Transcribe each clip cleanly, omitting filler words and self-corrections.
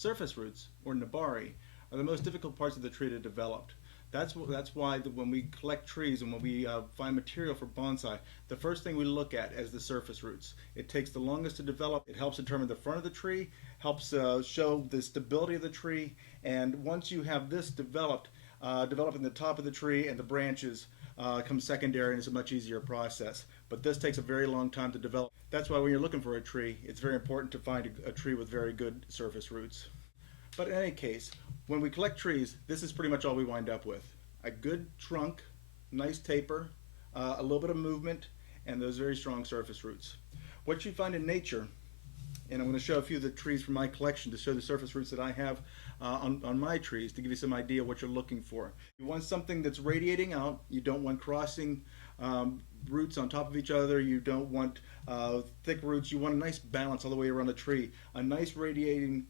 Surface roots, or Nebari, are the most difficult parts of the tree to develop. That's why when we collect trees and when we find material for bonsai, the first thing we look at is the surface roots. It takes the longest to develop. It helps determine the front of the tree, helps show the stability of the tree, and once you have this developed, developing the top of the tree and the branches comes secondary, and it's a much easier process. But this takes a very long time to develop. That's why when you're looking for a tree, it's very important to find a tree with very good surface roots. But in any case, when we collect trees, this is pretty much all we wind up with. A good trunk, nice taper, a little bit of movement, and those very strong surface roots. What you find in nature, and I'm going to show a few of the trees from my collection to show the surface roots that I have on my trees to give you some idea of what you're looking for. You want something that's radiating out. You don't want crossing roots on top of each other. You don't want thick roots. You want a nice balance all the way around the tree. A nice radiating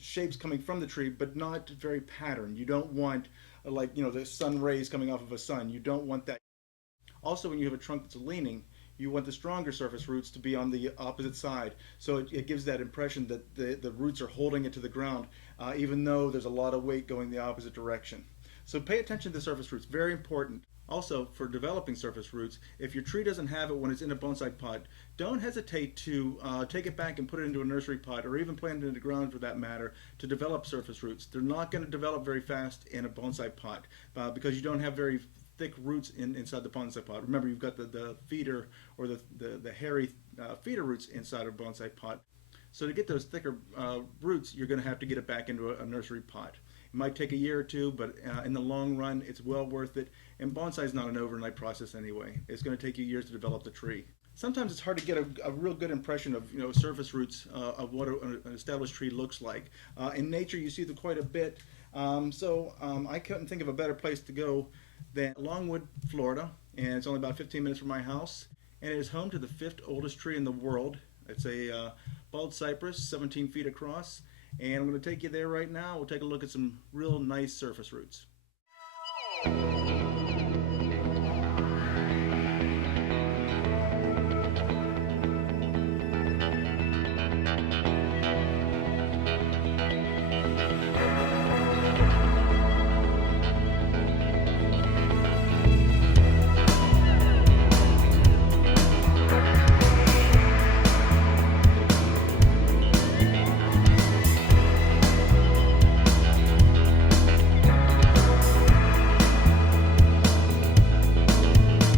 shapes coming from the tree, but not very patterned. You don't want like the sun rays coming off of a sun. You don't want that. Also, when you have a trunk that's leaning, you want the stronger surface roots to be on the opposite side. So it gives that impression that the roots are holding it to the ground, even though there's a lot of weight going the opposite direction. So pay attention to the surface roots, very important. Also, for developing surface roots, if your tree doesn't have it when it's in a bonsai pot, don't hesitate to take it back and put it into a nursery pot, or even plant it in the ground for that matter, to develop surface roots. They're not going to develop very fast in a bonsai pot because you don't have very thick roots inside the bonsai pot. Remember, you've got the feeder or the hairy feeder roots inside a bonsai pot. So to get those thicker roots, you're going to have to get it back into a nursery pot. It might take a year or two, but in the long run, it's well worth it. And bonsai is not an overnight process anyway. It's going to take you years to develop the tree. Sometimes it's hard to get a real good impression of surface roots of what an established tree looks like. In nature, you see them quite a bit. I couldn't think of a better place to go than Longwood, Florida, and it's only about 15 minutes from my house. And it is home to the 5th oldest tree in the world. It's a bald cypress, 17 feet across. And I'm going to take you there right now. We'll take a look at some real nice surface roots.